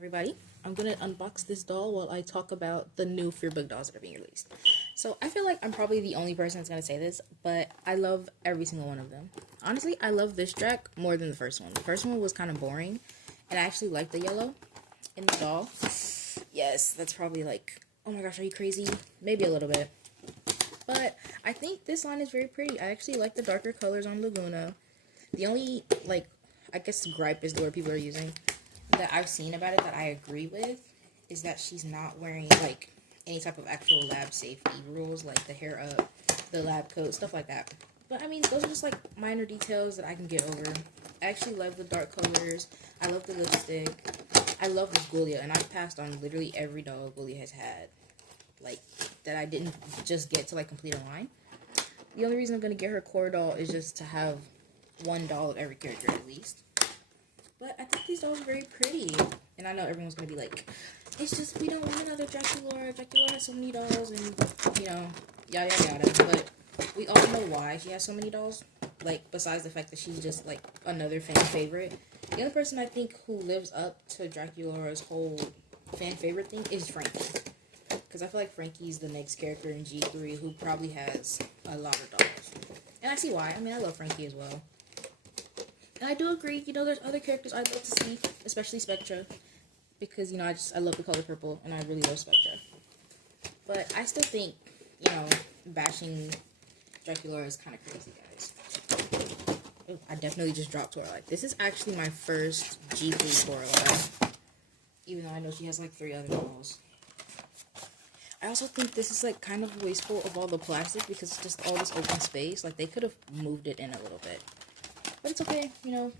Everybody, I'm gonna unbox this doll while I talk about the new Fearbook dolls that are being released. So I feel like I'm probably the only person that's gonna say this, but I love every single one of them. Honestly, I love this Drac more than the first one. The first one was kind of boring, and I actually like the yellow in the doll. Yes, that's probably like, oh my gosh, are you crazy? Maybe a little bit. But I think this line is very pretty. I actually like the darker colors on Laguna. The only, like, I guess gripe is the word people are using that I've seen about it that I agree with is that she's not wearing like any type of actual lab safety rules, like the hair up, the lab coat, stuff like that. But I mean, those are just like minor details that I can get over. I actually love the dark colors. I love the lipstick. I love this Gulia, and I've passed on literally every doll Gulia has had, like that I didn't just get to like complete a line. The only reason I'm gonna get her core doll is just to have one doll of every character at least. But I think these dolls are very pretty. And I know everyone's going to be like, it's just, we don't want another Draculaura. Draculaura has so many dolls and, you know, yada yada yada. But we all know why she has so many dolls. Like, besides the fact that she's just, like, another fan favorite. The other person I think who lives up to Draculaura's whole fan favorite thing is Frankie. Because I feel like Frankie's the next character in G3 who probably has a lot of dolls. And I see why. I mean, I love Frankie as well. And I do agree, you know, there's other characters I'd love to see, especially Spectra, because, you know, I love the color purple, and I really love Spectra. But I still think, you know, bashing Draculaura is kind of crazy, guys. Oh, I definitely just dropped Toralie. This is actually my first G3 Toralie, even though I know she has, like, 3 other dolls. I also think this is, like, kind of wasteful of all the plastic, because it's just all this open space. Like, they could have moved it in a little bit. But it's okay, you know,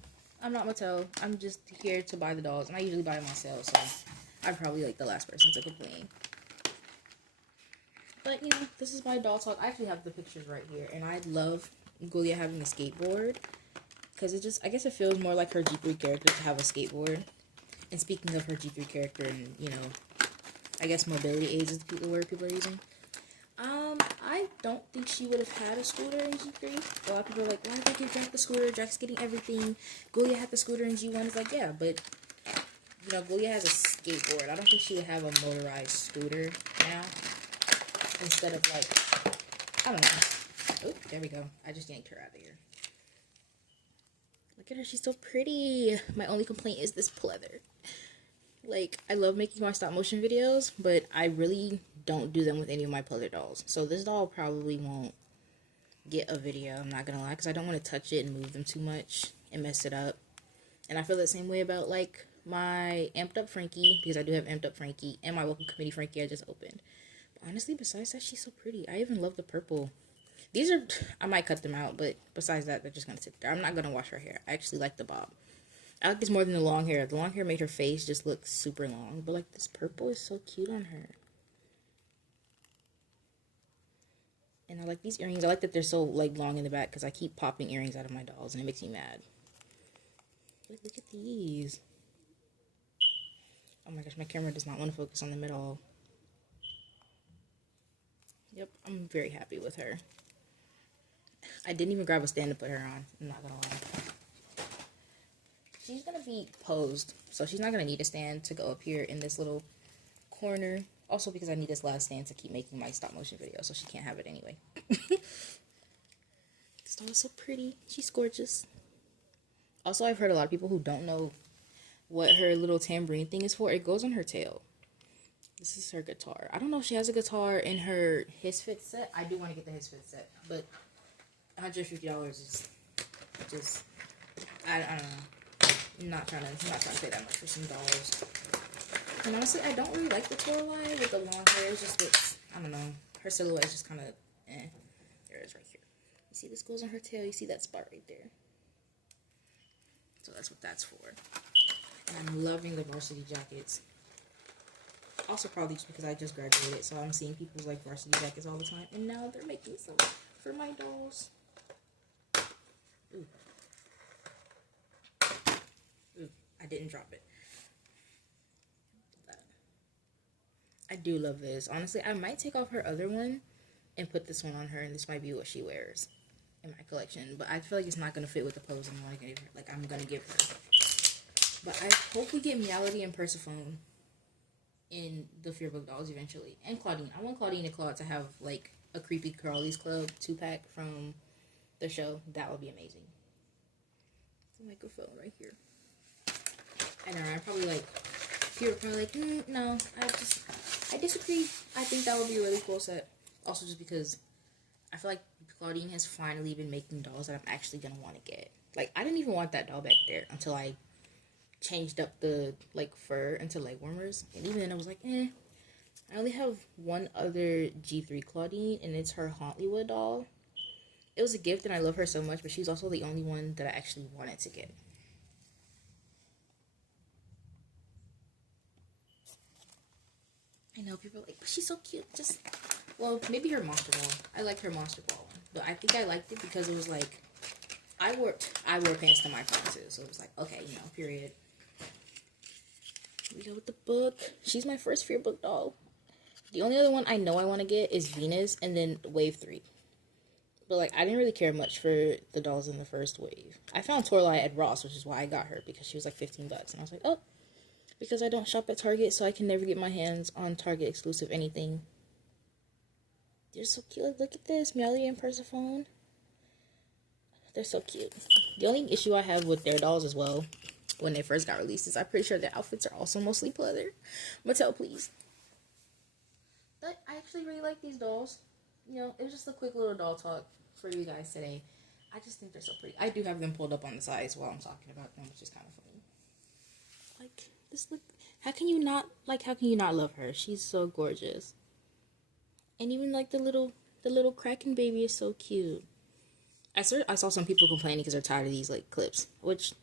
I'm not Mattel. I'm just here to buy the dolls, and I usually buy them myself, so I'm probably, like, the last person to complain. But, you know, this is my doll talk. I actually have the pictures right here, and I love Gulia having a skateboard, because it just, I guess it feels more like her G3 character to have a skateboard. And speaking of her G3 character and, you know, I guess mobility aids is the word people are using. I don't think she would have had a scooter in G3. A lot of people are like, why did they give Drac the scooter? Drac's getting everything. Gulia had the scooter in G1. It's like, yeah, but, you know, Gulia has a skateboard. I don't think she would have a motorized scooter now. Instead of, like, I don't know. Oh, there we go. I just yanked her out of here. Look at her. She's so pretty. My only complaint is this pleather. Like, I love making my stop motion videos, but I really don't do them with any of my pleather dolls. So this doll probably won't get a video, I'm not gonna lie, because I don't want to touch it and move them too much and mess it up. And I feel the same way about, like, my Amped Up Frankie, because I do have Amped Up Frankie, and my Welcome Committee Frankie I just opened. But honestly, besides that, she's so pretty. I even love the purple. These are, I might cut them out, but besides that, they're just gonna sit there. I'm not gonna wash her hair. I actually like the bob. I like this more than the long hair. The long hair made her face just look super long. But, like, this purple is so cute on her. And I like these earrings. I like that they're so, like, long in the back because I keep popping earrings out of my dolls and it makes me mad. Look at these. Oh my gosh, my camera does not want to focus on them at all. Yep, I'm very happy with her. I didn't even grab a stand to put her on. I'm not gonna lie. She's gonna be posed, so she's not gonna need a stand to go up here in this little corner. Also because I need this last stand to keep making my stop motion video, so she can't have it anyway. This doll is so pretty. She's gorgeous. Also, I've heard a lot of people who don't know what her little tambourine thing is for. It goes on her tail. This is her guitar. I don't know if she has a guitar in her His Fit set. I do want to get the His Fit set, but $150 is just, I don't know. I'm not trying to pay that much for some dolls. And honestly, I don't really like the Toralie with the long hair. It just looks, I don't know. Her silhouette is just kind of, eh. There it is right here. You see this goes on her tail. You see that spot right there. So that's what that's for. And I'm loving the varsity jackets. Also probably just because I just graduated. So I'm seeing people's like varsity jackets all the time. And now they're making some for my dolls. Ooh. Ooh, I didn't drop it. I do love this. Honestly, I might take off her other one and put this one on her, and this might be what she wears in my collection. But I feel like it's not going to fit with the pose I'm going to give her. Like, I'm going to give her. But I hope we get Meowity and Persephone in the Fearbook dolls eventually. And Claudine. I want Claudine and Claude to have like a Creepy Crawlies Club 2-pack from the show. That would be amazing. The microphone right here. I know, I'm probably like, people are probably like, no, I disagree. I think that would be a really cool set. Also just because I feel like Claudine has finally been making dolls that I'm actually going to want to get. Like, I didn't even want that doll back there until I changed up the, like, fur into leg warmers. And even then I was like, I only have one other G3 Claudine, and it's her Hauntlywood doll. It was a gift, and I love her so much, but she's also the only one that I actually wanted to get. I know, people are like, but she's so cute. Just, well, maybe her Monster Ball. I like her Monster Ball one. But I think I liked it because it was like, I wore pants to my prom too, so it was like, okay, you know, period. We go with the book. She's my first Fearbook doll. The only other one I know I want to get is Venus, and then Wave 3. But, like, I didn't really care much for the dolls in the first wave. I found Toralie at Ross, which is why I got her, because she was like $15. And I was like, oh, because I don't shop at Target, so I can never get my hands on Target exclusive anything. They're so cute. Look at this. Meowity and Persephone. They're so cute. The only issue I have with their dolls as well, when they first got released, is I'm pretty sure their outfits are also mostly pleather. Mattel, please. But I actually really like these dolls. You know, it was just a quick little doll talk for you guys today. I just think they're so pretty. I do have them pulled up on the sides while I'm talking about them, which is kind of funny. Like, this look. How can you not love her? She's so gorgeous. And even like the little Kraken baby is so cute. I saw some people complaining because they're tired of these like clips, which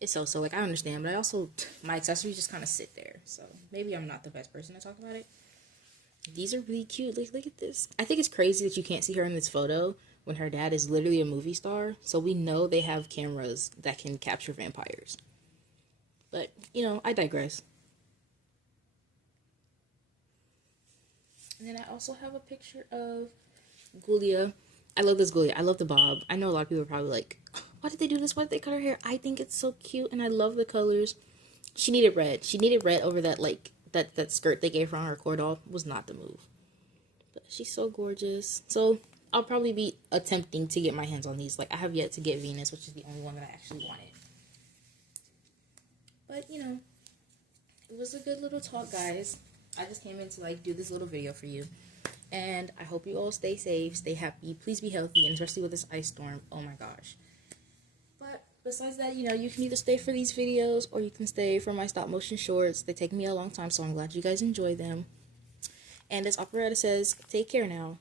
is so like I understand, but I also, my accessories just kind of sit there, so maybe I'm not the best person to talk about it. These are really cute. Like, look at this. I think it's crazy that you can't see her in this photo when her dad is literally a movie star, so we know they have cameras that can capture vampires. But, you know, I digress. And then I also have a picture of Gulia. I love this Gulia. I love the bob. I know a lot of people are probably like, why did they do this? Why did they cut her hair? I think it's so cute, and I love the colors. She needed red. She needed red over that, like, that skirt they gave her on her core doll was not the move. But she's so gorgeous. So I'll probably be attempting to get my hands on these. Like, I have yet to get Venus, which is the only one that I actually wanted. But, you know, it was a good little talk, guys. I just came in to, like, do this little video for you. And I hope you all stay safe, stay happy. Please be healthy, and especially with this ice storm. Oh, my gosh. But besides that, you know, you can either stay for these videos or you can stay for my stop motion shorts. They take me a long time, so I'm glad you guys enjoy them. And as Operetta says, take care now.